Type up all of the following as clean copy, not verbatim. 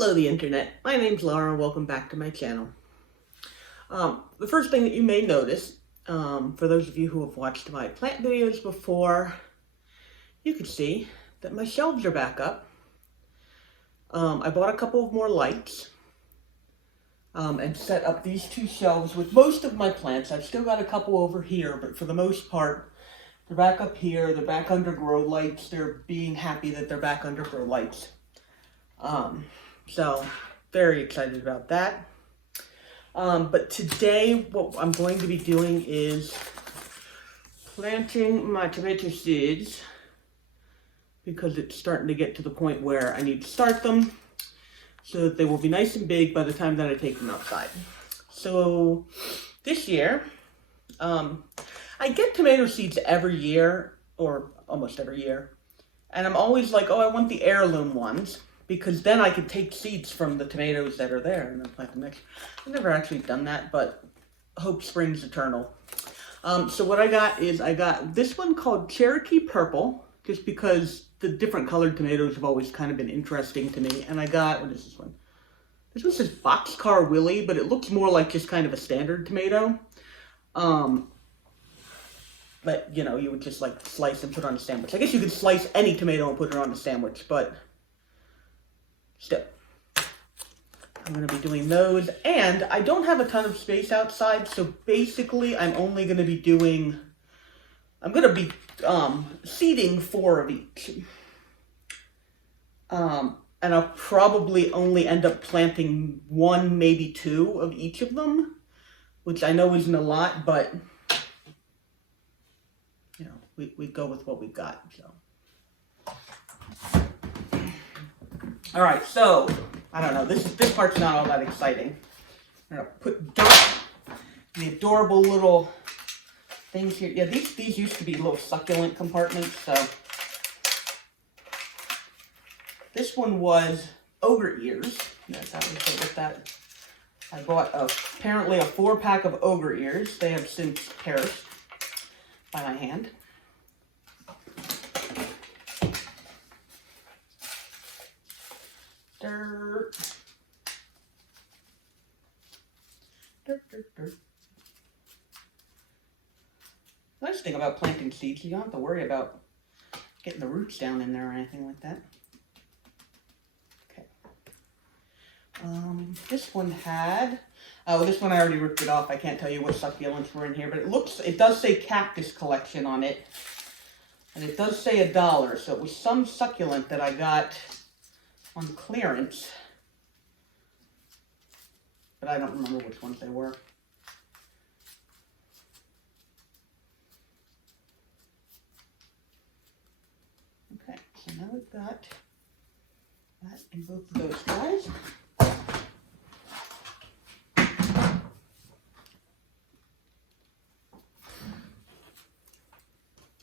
Hello the internet, my name's Laura, welcome back to my channel. The first thing that you may notice, for those of you who have watched my plant videos before, you can see that my shelves are back up. I bought a couple of more lights and set up these two shelves with most of my plants. I've still got a couple over here, but for the most part, they're back up here, they're back under grow lights. They're being happy that they're back under grow lights. So, very excited about that. But today, what I'm going to be doing is planting my tomato seeds because it's starting to get to the point where I need to start them so that they will be nice and big by the time that I take them outside. So, this year, I get tomato seeds every year, or almost every year, and I'm always like, oh, I want the heirloom ones, because then I could take seeds from the tomatoes that are there and then plant them next. I've never actually done that, but hope springs eternal. So what I got is, I got this one called Cherokee Purple, just because the different colored tomatoes have always kind of been interesting to me. And I got, what is this one? This one says Boxcar Willie, but it looks more like just kind of a standard tomato. But, you know, you would just like slice and put on a sandwich. I guess you could slice any tomato and put it on a sandwich, but still, I'm going to be doing those, and I don't have a ton of space outside, so basically I'm only going to be doing, I'm going to be seeding 4 of each, and I'll probably only end up planting 1, maybe 2 of each of them, which I know isn't a lot, but, you know, we go with what we've got, so. All right, so, I don't know, this part's not all that exciting. I'm gonna put dirt in the adorable little things here. Yeah, these used to be little succulent compartments, so. This one was ogre ears. That's how we say with that. I bought apparently a 4-pack of ogre ears. They have since perished by my hand. Dirt. Dirt, dirt, dirt. The nice thing about planting seeds, you don't have to worry about getting the roots down in there or anything like that. Okay. This one had, oh, this one I already ripped it off. I can't tell you what succulents were in here, but it does say cactus collection on it. And it does say $1, so it was some succulent that I got on clearance, but I don't remember which ones they were. Okay, so now we've got that in both of those guys.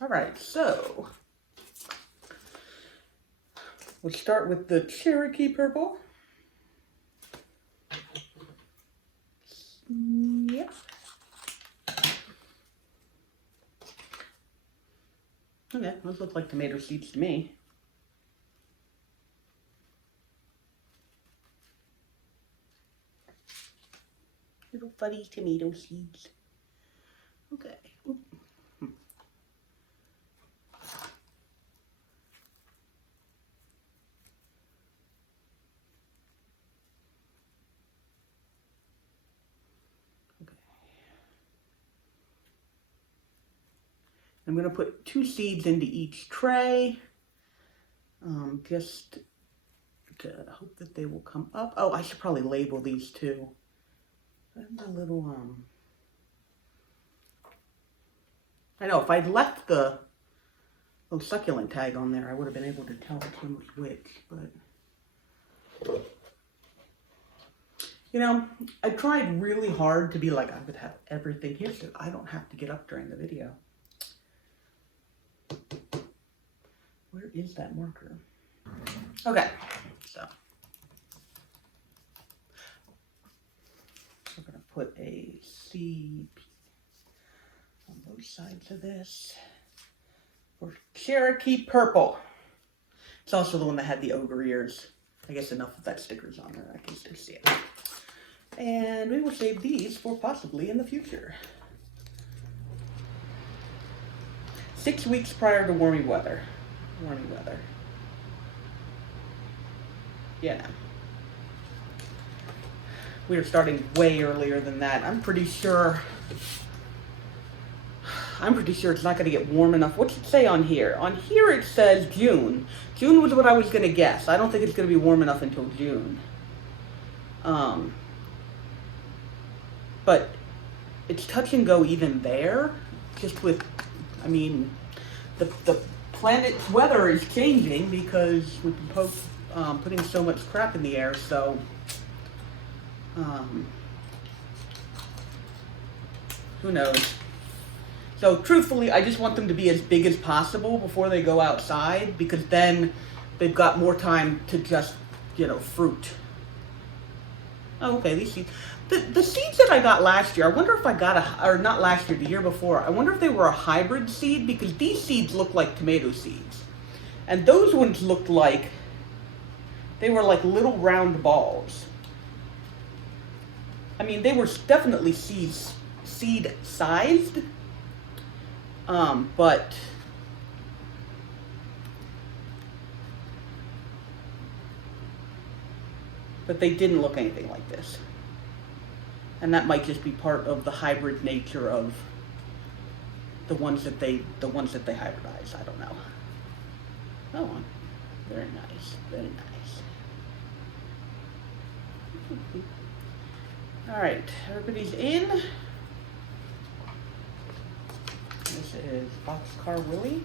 All right, so we'll start with the Cherokee Purple. Yep. Okay, those look like tomato seeds to me. Little fuzzy tomato seeds. Okay. Oop. I'm going to put 2 seeds into each tray, just to hope that they will come up. Oh, I should probably label these too. A little, I know, if I'd left the little succulent tag on there, I would have been able to tell which one was which, but, you know, I tried really hard to be like, I would have everything here so I don't have to get up during the video. Where is that marker? Okay, so we're going to put a seed on both sides of this for Cherokee Purple. It's also the one that had the ogre ears. I guess enough of that sticker's on there, I can still see it. And we will save these for possibly in the future. 6 weeks prior to warming weather. Warming weather. Yeah. We are starting way earlier than that. I'm pretty sure it's not going to get warm enough. What's it say on here? On here it says June. June was what I was going to guess. I don't think it's going to be warm enough until June. But it's touch and go even there. Just with, I mean, the planet's weather is changing because we've been putting so much crap in the air, so who knows? So truthfully, I just want them to be as big as possible before they go outside, because then they've got more time to just, fruit. Oh, okay, these seeds. The seeds that I got last year, I wonder if I got or not last year, the year before, I wonder if they were a hybrid seed, because these seeds look like tomato seeds. And those ones looked like, they were like little round balls. I mean, they were definitely seed-sized, but they didn't look anything like this. And that might just be part of the hybrid nature of the ones that they hybridize. I don't know. Oh, very nice, very nice. All right, everybody's in. This is Boxcar Willie.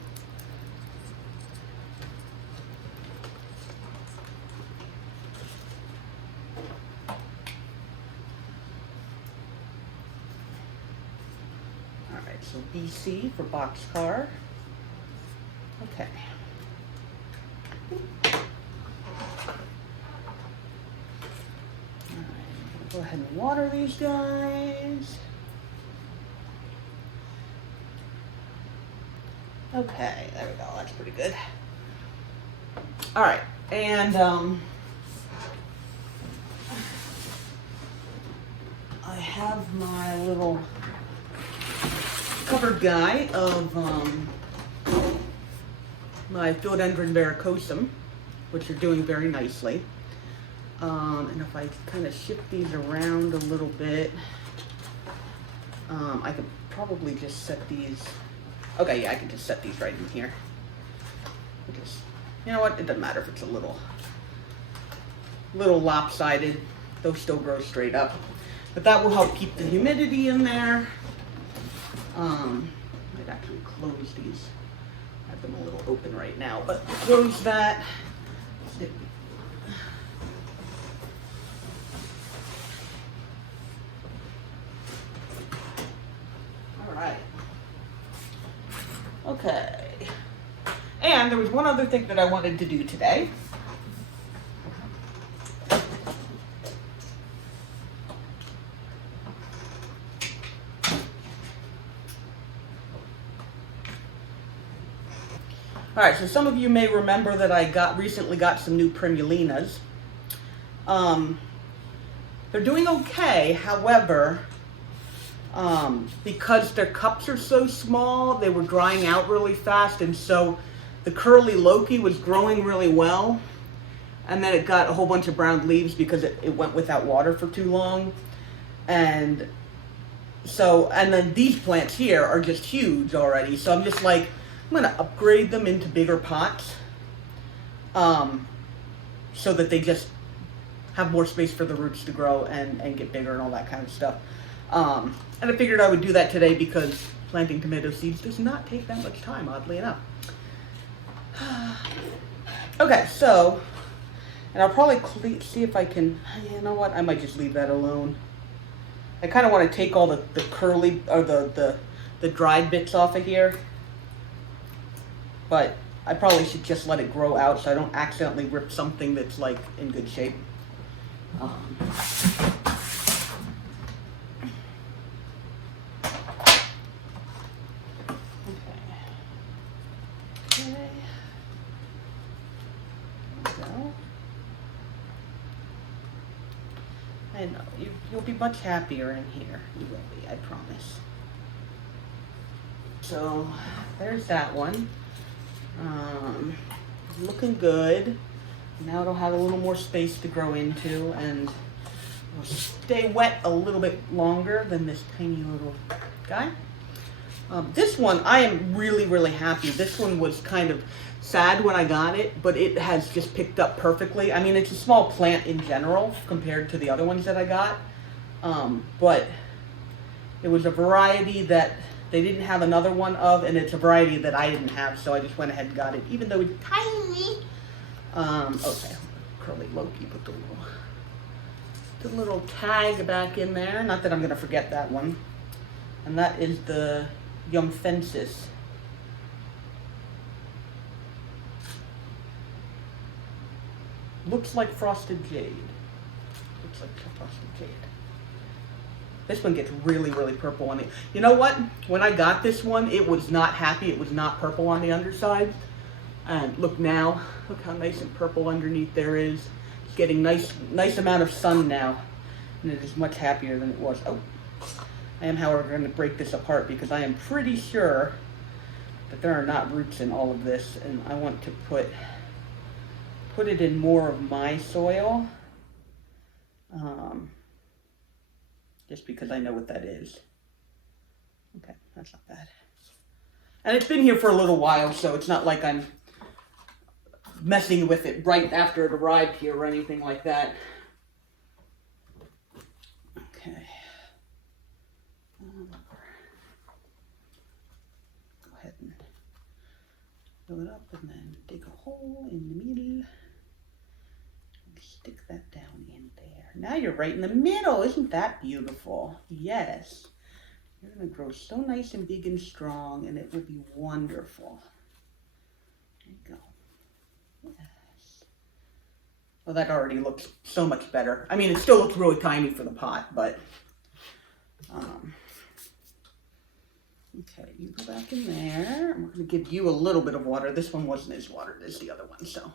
All right, so BC for Boxcar. Okay. Go ahead and water these guys. Okay, there we go. That's pretty good. All right, and I have my little covered guy of my philodendron verrucosum, which are doing very nicely. And if I kind of shift these around a little bit, I could probably just set these. Okay, yeah, I can just set these right in here. You know what? It doesn't matter if it's a little lopsided. They'll still grow straight up. But that will help keep the humidity in there. I'd actually close these. I have them a little open right now, but close that. Okay. And there was one other thing that I wanted to do today. All right, so some of you may remember that I recently got some new primulinas. They're doing okay, however, because their cups are so small, they were drying out really fast, and so the curly Loki was growing really well, and then it got a whole bunch of brown leaves because it went without water for too long. And then these plants here are just huge already, so I'm just like, I'm gonna upgrade them into bigger pots, so that they just have more space for the roots to grow and get bigger and all that kind of stuff. And I figured I would do that today because planting tomato seeds does not take that much time, oddly enough. Okay, so, and I'll probably see if I can, you know what, I might just leave that alone. I kind of want to take all the curly, or the dried bits off of here. But I probably should just let it grow out so I don't accidentally rip something that's like in good shape. I know, you'll be much happier in here. You will be, I promise. So, there's that one. Looking good. Now it'll have a little more space to grow into, and it'll stay wet a little bit longer than this tiny little guy. This one, I am really, really happy. This one was kind of sad when I got it, but it has just picked up perfectly. I mean, it's a small plant in general compared to the other ones that I got, but it was a variety that they didn't have another one of, and it's a variety that I didn't have, so I just went ahead and got it, even though it's tiny. Okay, Curly Loki put the little tag back in there. Not that I'm gonna forget that one. And that is the Young Fences. Looks like Frosted Jade. Looks like Frosted Jade. This one gets really, really purple on it. You know what? When I got this one, it was not happy. It was not purple on the underside. And look now, look how nice and purple underneath there is. It's getting nice amount of sun now. And it is much happier than it was. Oh, I am, however, going to break this apart because I am pretty sure that there are not roots in all of this. And I want to put it in more of my soil. Just because I know what that is. Okay, that's not bad. And it's been here for a little while, so it's not like I'm messing with it right after it arrived here or anything like that. Okay. Go ahead and fill it up and then dig a hole in the middle. Stick that down in there. Now you're right in the middle. Isn't that beautiful? Yes. You're going to grow so nice and big and strong, and it will be wonderful. There you go. Yes. Well, that already looks so much better. I mean, it still looks really tiny for the pot, but... okay, you go back in there. I'm going to give you a little bit of water. This one wasn't as watered as the other one, so...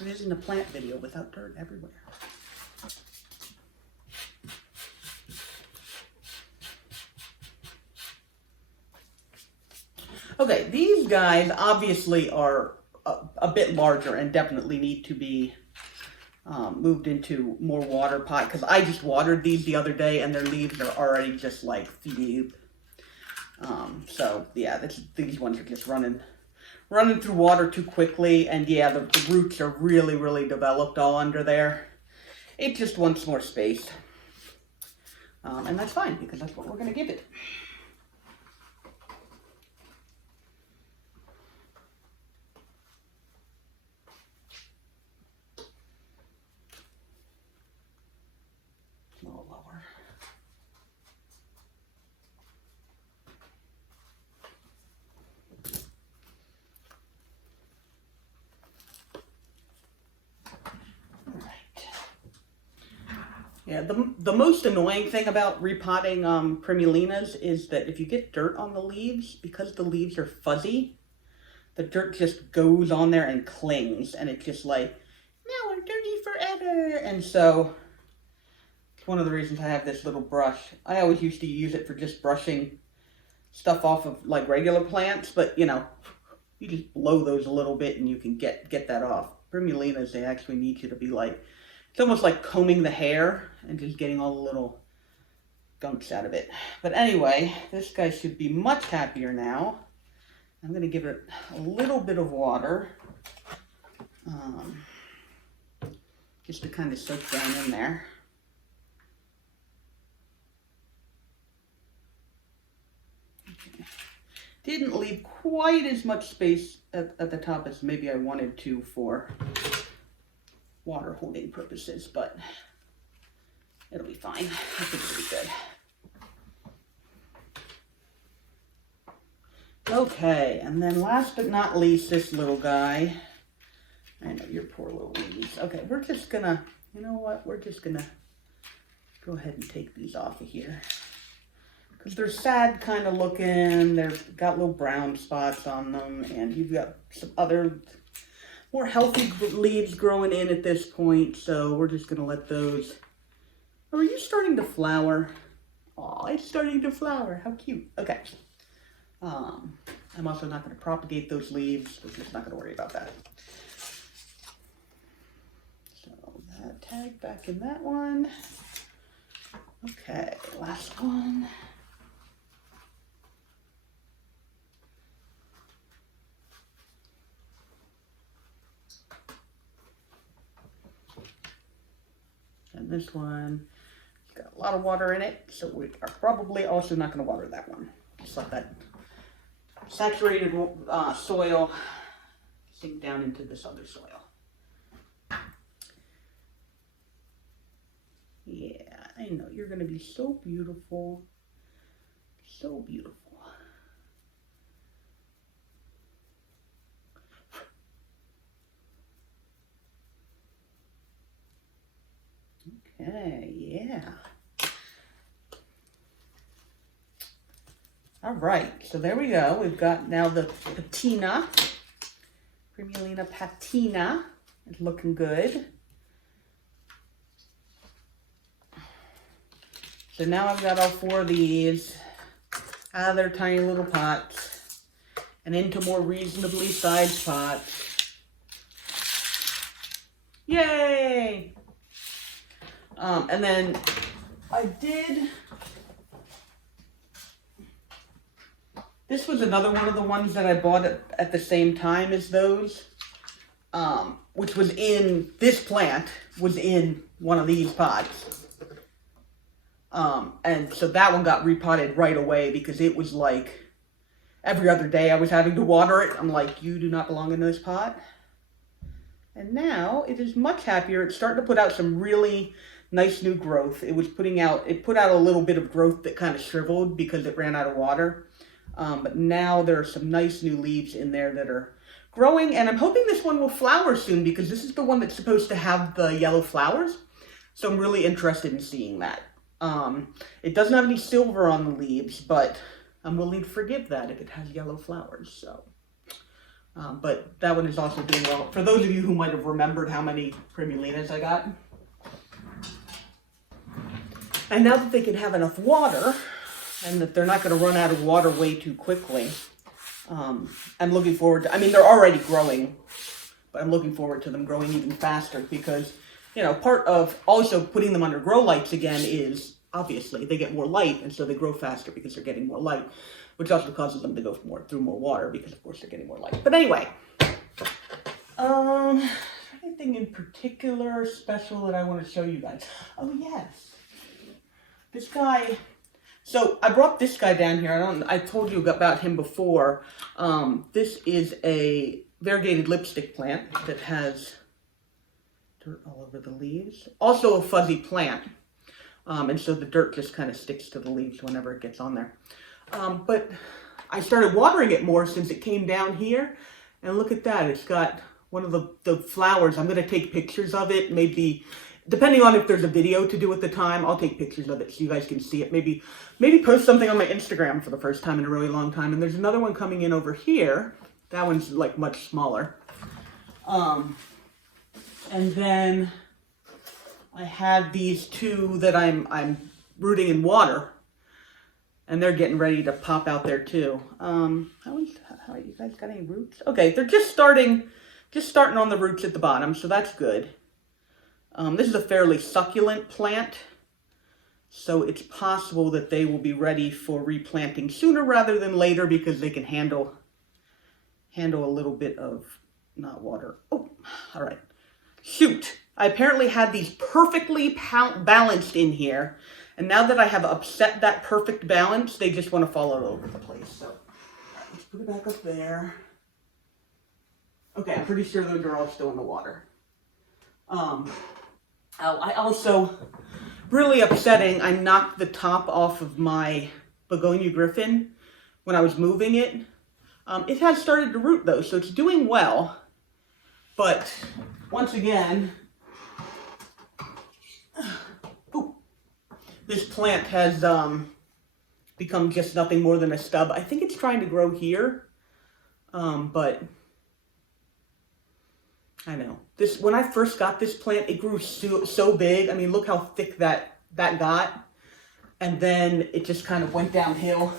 It isn't a plant video without dirt everywhere. Okay, these guys obviously are a bit larger and definitely need to be moved into more water pot, because I just watered these the other day and their leaves are already just like phew. So yeah, these ones are just running through water too quickly, and yeah, the roots are really, really developed all under there. It just wants more space. And that's fine, because that's what we're going to give it. A little lower. Yeah, the most annoying thing about repotting primulinas is that if you get dirt on the leaves, because the leaves are fuzzy, the dirt just goes on there and clings, and it's just like, now we're dirty forever. And so, it's one of the reasons I have this little brush. I always used to use it for just brushing stuff off of like regular plants, but you know, you just blow those a little bit and you can get that off. Primulinas, they actually need you to be like, it's almost like combing the hair and just getting all the little gunks out of it. But anyway, this guy should be much happier now. I'm going to give it a little bit of water. Just to kind of soak down in there. Okay. Didn't leave quite as much space at the top as maybe I wanted to for water holding purposes, but it'll be fine. I think it'll be good. Okay, and then last but not least, this little guy. I know, your poor little leaves. Okay, we're just gonna, you know what? We're just gonna go ahead and take these off of here. Because they're sad kind of looking. They've got little brown spots on them. And you've got some other more healthy leaves growing in at this point. So we're just gonna let those. Oh, are you starting to flower? Oh, it's starting to flower. How cute. Okay. I'm also not going to propagate those leaves. We're just not going to worry about that. So that tag back in that one. Okay, last one. And this one, it's got a lot of water in it, so we are probably also not going to water that one. Just let that saturated soil sink down into this other soil. Yeah, I know, you're going to be so beautiful. So beautiful. Okay, yeah. All right, so there we go. We've got now the patina. Primulina patina is looking good. So now I've got all 4 of these out of their tiny little pots and into more reasonably sized pots. Yay! And then I did, this was another one of the ones that I bought at the same time as those, which was in, this plant was in one of these pots. And so that one got repotted right away because it was like every other day I was having to water it. I'm like, you do not belong in this pot. And now it is much happier. It's starting to put out some really nice new growth. It put out a little bit of growth that kind of shriveled because it ran out of water. But now there are some nice new leaves in there that are growing. And I'm hoping this one will flower soon because this is the one that's supposed to have the yellow flowers. So I'm really interested in seeing that. It doesn't have any silver on the leaves, but I'm willing to forgive that if it has yellow flowers. So, but that one is also doing well. For those of you who might have remembered how many primulinas I got. And now that they can have enough water, and that they're not going to run out of water way too quickly, I'm looking forward to, I mean, they're already growing, but I'm looking forward to them growing even faster because, you know, part of also putting them under grow lights again is, obviously, they get more light, and so they grow faster because they're getting more light, which also causes them to go through more water because, of course, they're getting more light. But anyway, anything in particular special that I want to show you guys? Oh, yes. This guy, so I brought this guy down here. I told you about him before. This is a variegated lipstick plant that has dirt all over the leaves. Also a fuzzy plant. And so the dirt just kind of sticks to the leaves whenever it gets on there. But I started watering it more since it came down here. And look at that. It's got one of the flowers. I'm going to take pictures of it. Maybe, depending on if there's a video to do at the time, I'll take pictures of it so you guys can see it. Maybe post something on my Instagram for the first time in a really long time. And there's another one coming in over here. That one's like much smaller. And then I had these 2 that I'm rooting in water, and they're getting ready to pop out there too. How you guys got any roots? Okay, they're just starting on the roots at the bottom, so that's good. This is a fairly succulent plant, so it's possible that they will be ready for replanting sooner rather than later because they can handle a little bit of not water. Oh, all right. Shoot, I apparently had these perfectly balanced in here, and now that I have upset that perfect balance, they just want to fall all over the place. So let's put it back up there. Okay, I'm pretty sure those are all still in the water. I also, really upsetting, I knocked the top off of my begonia griffin when I was moving it. It has started to root though, so it's doing well. But once again, this plant has become just nothing more than a stub. I think it's trying to grow here, but I know. When I first got this plant, it grew so big. I mean, look how thick that got. And then it just kind of went downhill.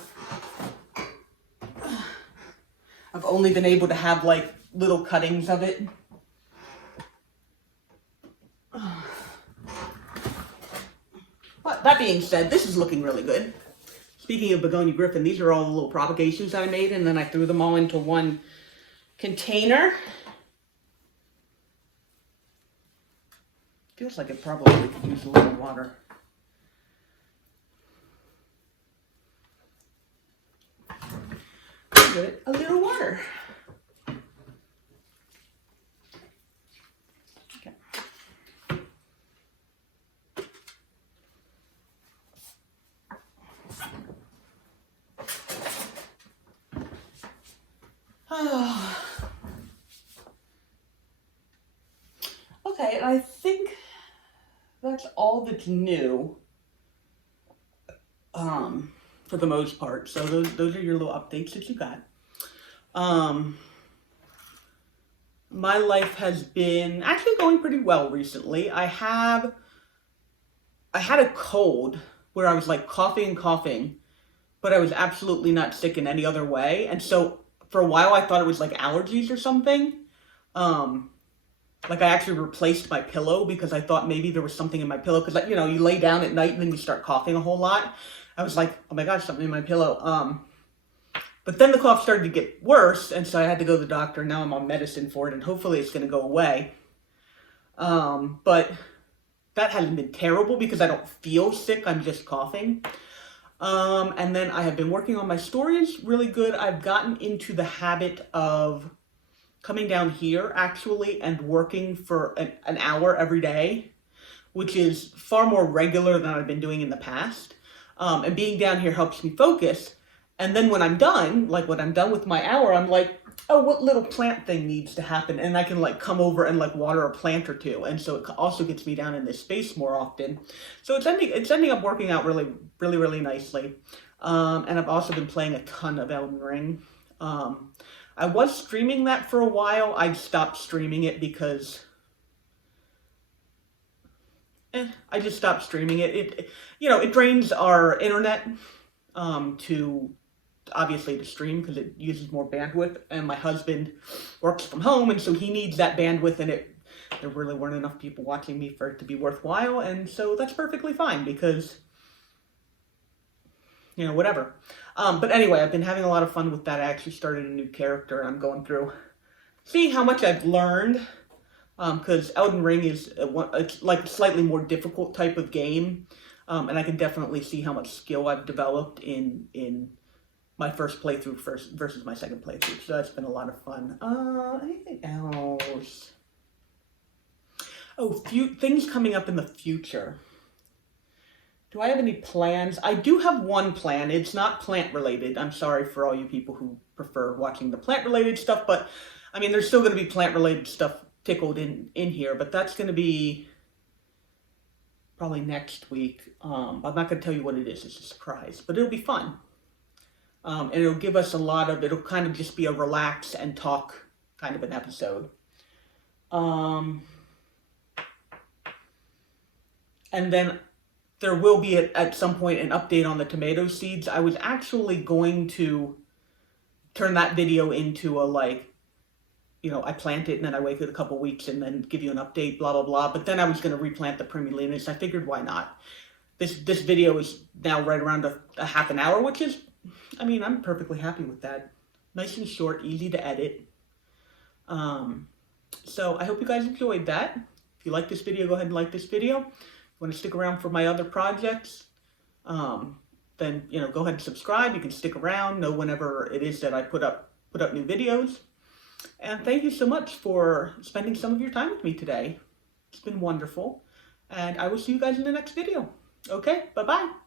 I've only been able to have like little cuttings of it. But that being said, this is looking really good. Speaking of begonia griffin, these are all the little propagations I made, and then I threw them all into one container. Feels like it probably could use a little water. Give it a little water. Okay. Okay, and I think that's all that's new, for the most part. So those are your little updates that you got. My life has been actually going pretty well recently. I had a cold where I was like coughing, but I was absolutely not sick in any other way. And so for a while I thought it was like allergies or something. Like I actually replaced my pillow because I thought maybe there was something in my pillow. Because, like, you know, you lay down at night and then you start coughing a whole lot. I was like, oh my gosh, something in my pillow. But then the cough started to get worse, and so I had to go to the doctor. Now I'm on medicine for it, and hopefully it's going to go away. But that hasn't been terrible because I don't feel sick. I'm just coughing. And then I have been working on my stories really good. I've gotten into the habit of coming down here actually and working for an hour every day, which is far more regular than I've been doing in the past. And being down here helps me focus. And then when I'm done, like when I'm done with my hour, I'm like, oh, what little plant thing needs to happen? And I can like come over and like water a plant or two. And so it also gets me down in this space more often. So it's ending up working out really, really, really nicely. And I've also been playing a ton of Elden Ring. I was streaming that for a while. I stopped streaming it because I just stopped streaming it. It drains our internet to stream because it uses more bandwidth, and my husband works from home, and so he needs that bandwidth, and there really weren't enough people watching me for it to be worthwhile, and so that's perfectly fine because, whatever. But anyway, I've been having a lot of fun with that. I actually started a new character, and I'm going through, see how much I've learned, because Elden Ring is it's like a slightly more difficult type of game, and I can definitely see how much skill I've developed in my first playthrough versus my second playthrough. So that's been a lot of fun. Anything else? Oh, things coming up in the future. Do I have any plans? I do have one plan. It's not plant related. I'm sorry for all you people who prefer watching the plant related stuff, but I mean, there's still going to be plant related stuff tickled in here, but that's going to be probably next week. I'm not going to tell you what it is. It's a surprise, but it'll be fun. And it'll give us it'll kind of just be a relax and talk kind of an episode. And then there will be at some point an update on the tomato seeds. I was actually going to turn that video into I plant it and then I wait a couple weeks and then give you an update, blah, blah, blah. But then I was going to replant the primulinas. I figured, why not? This video is now right around a half an hour, which is, I'm perfectly happy with that. Nice and short, easy to edit. So I hope you guys enjoyed that. If you like this video, go ahead and like this video. If you want to stick around for my other projects, then, go ahead and subscribe. You can stick around, know whenever it is that I put up new videos. And thank you so much for spending some of your time with me today. It's been wonderful. And I will see you guys in the next video. Okay, bye-bye.